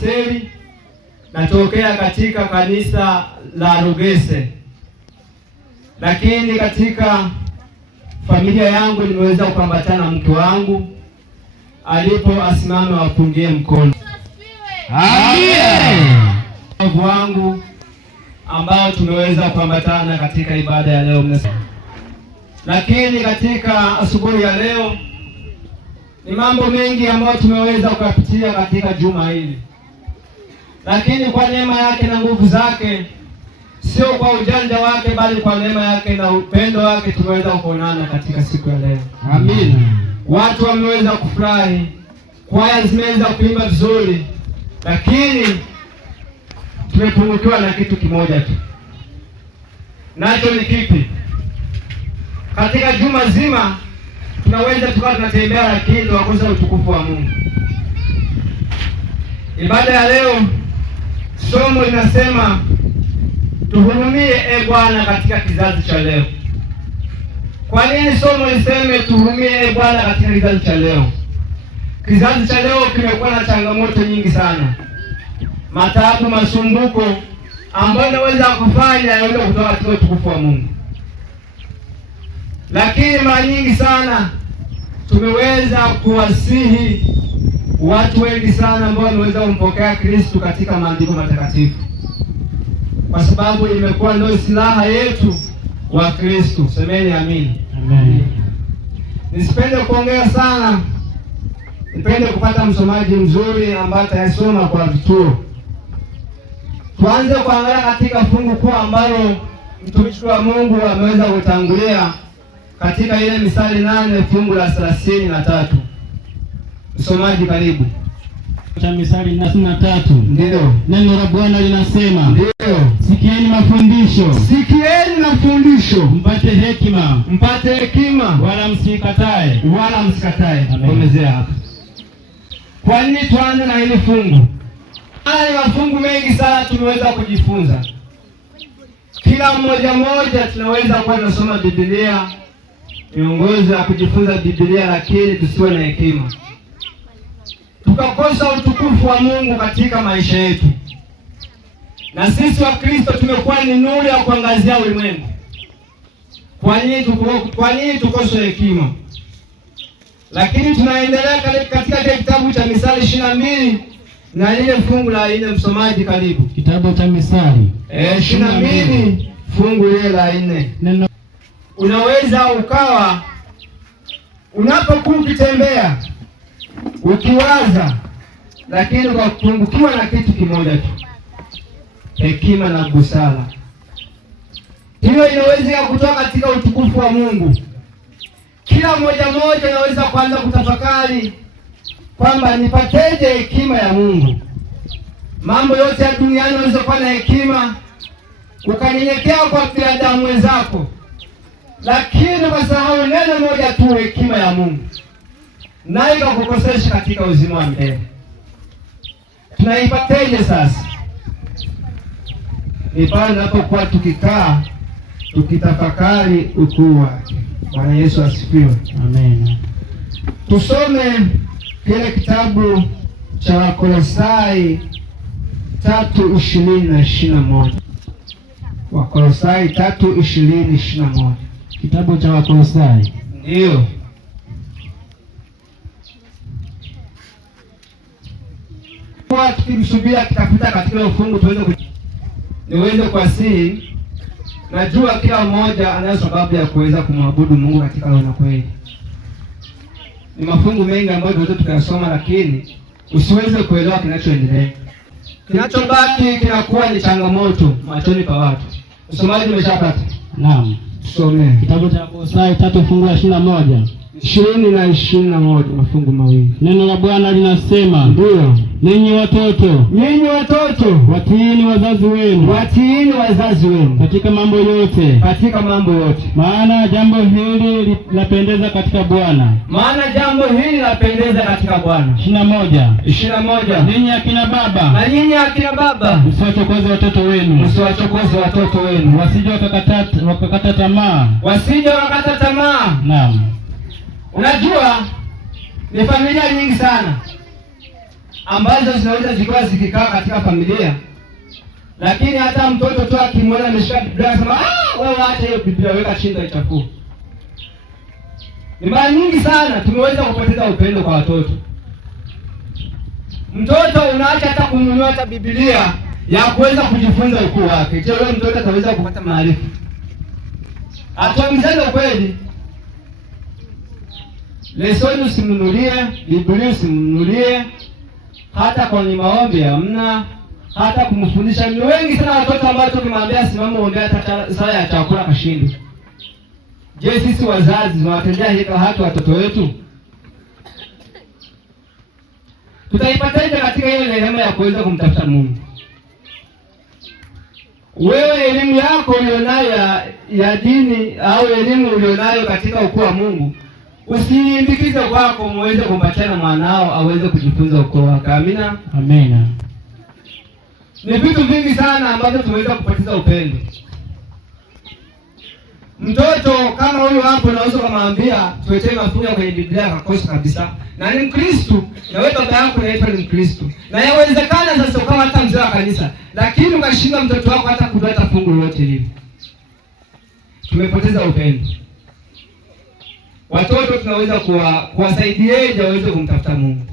Anseli, natokea katika kanisa la Rugese, lakini katika familia yangu nimeweza kuambatana na mke wangu, alipo asimame wapungie mkono. Amina. Wangu ambao tumeweza kuambatana katika ibada ya leo. Lakini katika asubuhi ya leo ni mambo mengi ambayo tumeweza kuyapitia katika juma hili, lakini kwa neema yake na nguvu zake, sio kwa ujanja wake, bali kwa neema yake na upendo wake, tumeweza kuonana katika siku ya leo. Amina. Watu wameweza kufurahi, kwaya zimeweza kuimba vizuri, lakini tumepungukiwa na kitu kimoja tu. Nacho ni kipi? Katika juma zima tunaweza tukawa tunatembea, lakini tunakosa utukufu wa Mungu. Ibada ya leo, somo linasema tuhurumie e Bwana katika kizazi cha leo. Kwa nini somo liseme tuhurumie e Bwana katika kizazi cha leo? Kizazi cha leo kimekuwa na changamoto nyingi sana, mataabu, masumbuko ambayo inaweza kufanya yule kutoka katika utukufu wa Mungu. Lakini mara nyingi sana tumeweza kuwasihi watu wengi sana ambao wameweza kumpokea Kristo katika maandiko matakatifu, kwa sababu imekuwa ndio silaha yetu wa Kristo. Semeni amini. Amen. Nisipende kuongea sana, nipende kupata msomaji mzuri ambaye atasoma kwa vituo. Tuanze kuangalia katika fungu kuu ambalo mtumishi wa Mungu ameweza kutangulia katika ile Misali 8 fungu la 33. Msomaji karibu. Cha Misali 33. Ndio. Neno la Bwana linasema, ndio, sikieni mafundisho. Sikieni mafundisho. Mpate hekima. Mpate hekima. Wala msikatae. Wala msikatae. Komezea hapa. Kwa nini tuanze na hili fungu? Haya mafungu mengi sana tumeweza kujifunza. Kila mmoja tunaweza kuwa tunasoma Biblia, miongozo ya kujifunza Biblia, lakini tusiwe na hekima, tukakosa utukufu wa Mungu katika maisha yetu. Na sisi wa Kristo tumekuwa ni nuru ya kuangazia ulimwengu. Kwa nini tukose hekima? Lakini tunaendelea katika kitabu cha Misali 22 na ile fungu la 4. Msomaji karibu. Kitabu cha Misali 22 fungu ile la 4. Unaweza ukawa unapokuwa ukitembea ukiwaza, lakini ukapungukiwa na kitu kimoja tu, hekima na busara. Hiyo inaweza kutoka katika utukufu wa Mungu. Kila mmoja anaweza kuanza kutafakari kwamba nipateje hekima ya Mungu. Mambo yote ya duniani unaweza kuwa na hekima, ukanyenyekea kwa binadamu wenzako, lakini ukasahau neno moja tu, hekima ya Mungu, nayo ikakukosesha katika uzima wa milele. Tunaipateje sasa? Ni pale tunapokuwa tukikaa tukitafakari ukuu wake. Bwana Yesu asifiwe. Amen. Tusome kile kitabu cha Wakolosai 3:20 na 21. Wakolosai 3:20-21. Kitabu cha Wakolosai. Ndio. Kwa tukimsubia kitafuta katika ufungu niweze kuasihi. Najua kila mmoja anayo sababu ya kuweza kumwabudu Mungu katika roho na kweli. Ni mafungu mengi ambayo tunaweza tukayasoma, lakini usiweze kuelewa kinachoendelea. Kinachobaki kinakuwa ni changamoto machoni pa watu. Msomaji umeshapata? Naam. Tusome. Kitabu cha Wakolosai 3 fungu la 21. 20 na 21, mafungu mawili. Neno la Bwana linasema, ndio, ninyi watoto watiini wazazi wenu katika mambo yote, maana jambo hili lapendeza katika Bwana. 21. Ninyi akina baba, msiwachokoze watoto wenu, wasije wakakata tamaa. Naam. Unajua ni familia nyingi sana ambazo zinaweza zikawa zikikaa katika familia, lakini hata mtoto tu akimwona ameshika Biblia anasema wewe acha hiyo Biblia, weka chini itachafua. Ni mara nyingi sana tumeweza kupoteza upendo kwa watoto. Mtoto unaacha hata kumnunua hata Biblia ya kuweza kujifunza ukuu wake. Je, wewe mtoto ataweza kupata maarifa? Atuambizane kweli. Lesoni usimnunulie, Biblia usimnunulie, hata kwenye maombi hamna, hata kumfundisha. Ni wengi sana watoto ambao tukimwambia simama uombe hata saa ya chakula kashindwe. Je, sisi wazazi tunawatendea hivyo haki watoto wetu? Tutaipataje katika hiyo neema ya kuweza kumtafuta Mungu? Wewe elimu yako ulionayo ya dini au elimu ulionayo katika ukuu wa Mungu, usiimbikize kwako muweze kumpatia mwanao aweze kujifunza ukuu wake. Amina. Amina. Ni vitu vingi sana ambavyo tumeweza kupoteza upendo. Mtoto kama huyu hapo unaweza kumwambia tuletee mafunzo kwenye Biblia akakosa kabisa. Na ni Mkristo, na wewe baba yako naitwa ni Mkristo. Na yawezekana sasa ukawa hata mzee wa kanisa, lakini ukashinda mtoto wako hata kudata fungu lolote hili. Tumepoteza upendo. Watoto tunaweza kuwasaidiaje waweze kumtafuta Mungu?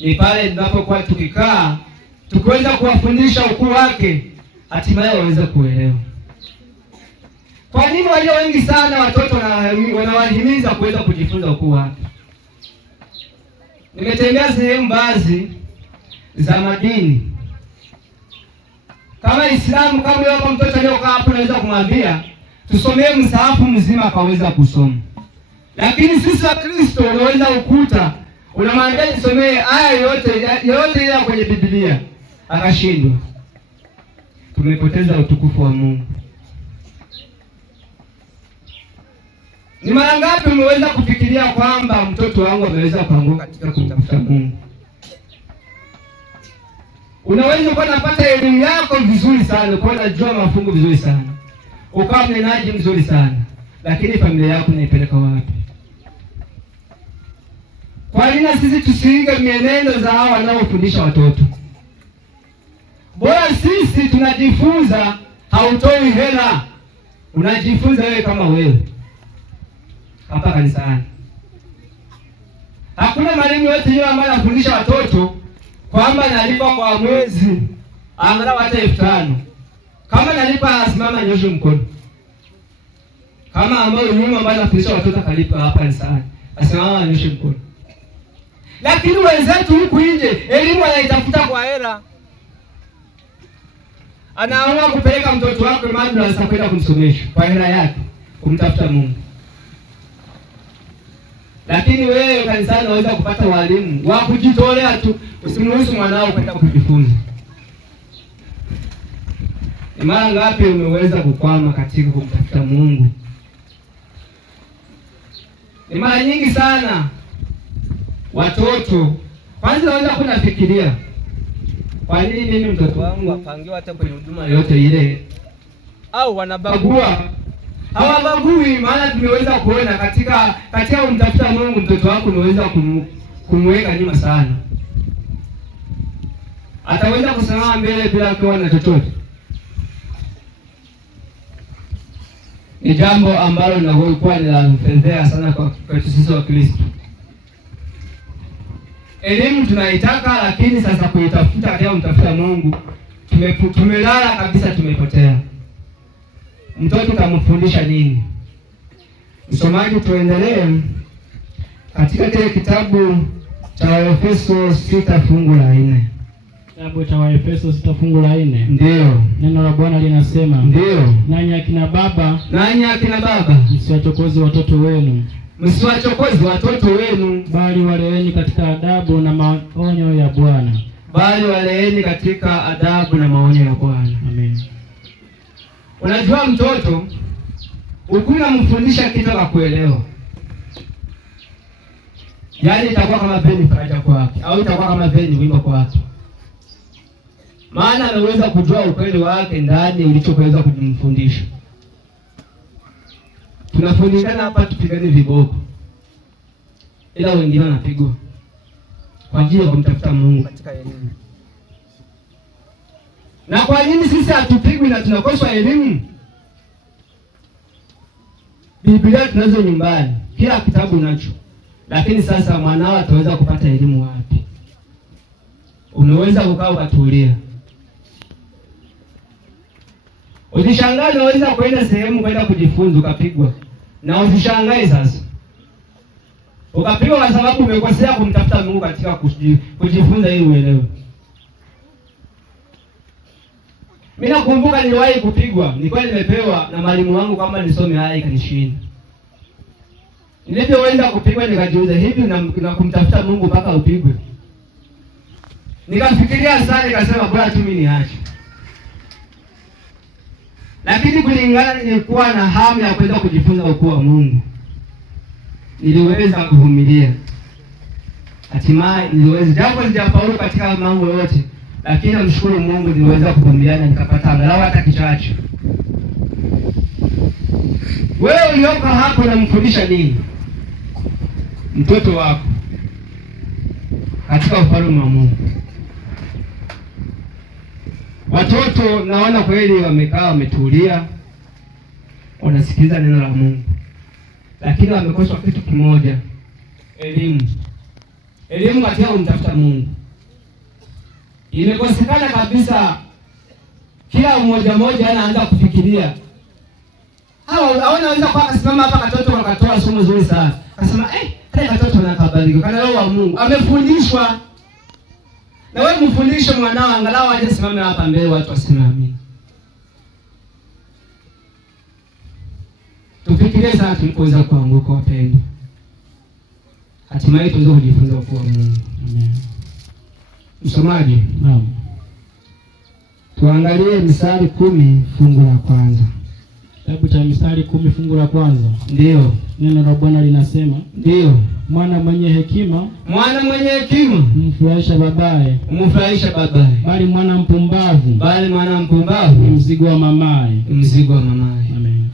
Ni pale tunapokuwa tukikaa tukiweza kuwafundisha ukuu wake, hatimaye waweze kuelewa. Kwa nini walio wengi sana watoto wanawahimiza kuweza kujifunza ukuu wake? Nimetembea sehemu baadhi za madini kama Islamu, kama leo kwa mtoto leo hapo naweza kumwambia tusomee msahafu mzima akaweza kusoma. Lakini sisi wa Kristo unaweza ukuta unamwambia nisomee aya yote ile kwenye Biblia akashindwa. Tumepoteza utukufu wa Mungu. Ni mara ngapi umeweza kufikiria kwamba mtoto wangu ameweza kuanguka katika kumtafuta Mungu? Unaweza kuwa unapata elimu yako vizuri sana, kwa unajua mafungu vizuri sana, ukawa mnenaji mzuri sana, lakini familia yako inaipeleka wapi? Kwa nini sisi tusiige mienendo za hao wanaofundisha watoto? Bora sisi tunajifunza, hautoi hela, unajifunza wewe kama wewe. Hapa kanisani hakuna mwalimu yote yule ambaye anafundisha watoto kwamba nalipa kwa mwezi angalau hata 5,000. Kama nalipa asimama nyoshe mkono. Kama ambaye nyuma ambaye anafundisha watoto kalipa hapa kanisani asimama nyoshe mkono. Lakini wenzetu huku nje elimu anaitafuta kwa hela. Anaamua kupeleka mtoto wake madrasa kwenda kumsomesha kwa hela yake, kumtafuta Mungu. Lakini wewe kanisani unaweza kupata walimu wa kujitolea tu, usimruhusu mwanao kwenda kujifunza. Ni mara ngapi umeweza kukwama katika kumtafuta Mungu? Ni mara nyingi sana watoto kwanza wanaweza kunafikiria, kwa nini mimi mtoto wangu apangiwe hata kwenye huduma yote ile? Au wanabagua? Hawabagui, maana tumeweza kuona katika kumtafuta Mungu mtoto wako unaweza kumweka nyuma sana. Ataweza kusimama mbele bila kuwa na chochote. Ni jambo ambalo linakuwa linafedhea sana kwa sisi wa Kristo. Elimu tunaitaka, lakini sasa kuitafuta katika kumtafuta Mungu tumelala kabisa, tumepotea. Mtoto utamfundisha nini? Msomaji, tuendelee katika kile kitabu cha Waefeso 6 fungu la 4. Kitabu cha Waefeso 6 fungu la 4. Ndio. Neno la Bwana linasema, ndio, nanyi akina baba, msiwachokoze watoto wenu. Msiwachokoze watoto wenu, bali waleeni katika adabu na maonyo ya Bwana. Bali waleeni katika adabu na maonyo ya Bwana. Amen. Unajua mtoto ukuna mfundisha kitu la kuelewa, yaani itakuwa kama veni faraja kwake, au itakuwa kama veni wimbo kwake, maana anaweza kujua ukweli wake ndani ulichoweza kumfundisha. Tunafundishana hapa tupigane viboko, ila wengine wanapigwa. kwa ajili ya kumtafuta Mungu katika elimu. Na kwa nini sisi hatupigwi na tunakoswa elimu? Biblia tunazo nyumbani, kila kitabu nacho, lakini sasa mwanao ataweza kupata elimu wapi? Unaweza kukaa ukatulia. Usishangae unaweza kwenda sehemu kwenda kujifunza ukapigwa. Na usishangae sasa ukapigwa kwa sababu umekosea kumtafuta Mungu katika kujifunza ili uelewe. Mimi nakumbuka niliwahi kupigwa, nilikuwa nimepewa na mwalimu wangu kwamba nisome haya ikanishinda. Nilipoenda kupigwa nikajiuliza, hivi na kumtafuta Mungu mpaka upigwe? Nikafikiria sana, nikasema bora tu mimi niache. Lakini kulingana nilikuwa na hamu ya kwenda kujifunza ukuu wa Mungu, niliweza kuvumilia. Hatimaye niliweza, japo sijafaulu katika mambo yote, lakini namshukuru Mungu niliweza kuvumilia na nikapata angalau hata kichache. Wewe ulioko hapo unamfundisha nini mtoto wako katika ufalme wa Mungu? Watoto naona kweli wamekaa wametulia, wanasikiliza neno la Mungu, lakini wamekosa kitu kimoja, elimu. Elimu katika kumtafuta Mungu imekosekana kabisa. Kila mmoja anaanza kufikiria hawana kwa kasimama hapa katoto wakatoa somo zuri sana. Akasema hata katoto anakabalika. Kana roho wa Mungu amefundishwa. Na wewe mfundishe mwanao angalau aje simame hapa mbele watu wasimame. Tufikirie sana tulipoweza kuanguka wapendwa. Hatimaye tuweze kujifunza ukuu wa Mungu. Amen. Msomaji. Naam. Tuangalie Misali 10 fungu la kwanza. Kitabu cha Misali 10 fungu la kwanza. Ndio. Neno la Bwana linasema, ndio, mwana mwenye hekima mfurahisha babaye, bali mwana mpumbavu ni mzigo wa mamaye. Amen.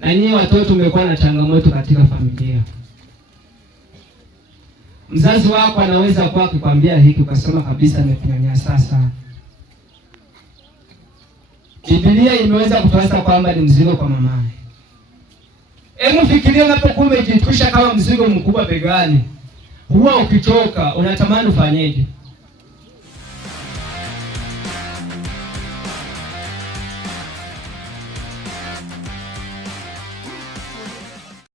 Na nyinyi watoto mmekuwa na changamoto katika familia. Mzazi wako anaweza kuwa akikwambia hiki ukasema kabisa amekunyanyasa sana. Biblia imeweza kutuasa kwamba ni mzigo kwa mamaye. Hebu fikiria unapokuwa umejitwisha kama mzigo mkubwa begani. Huwa ukichoka unatamani ufanyeje?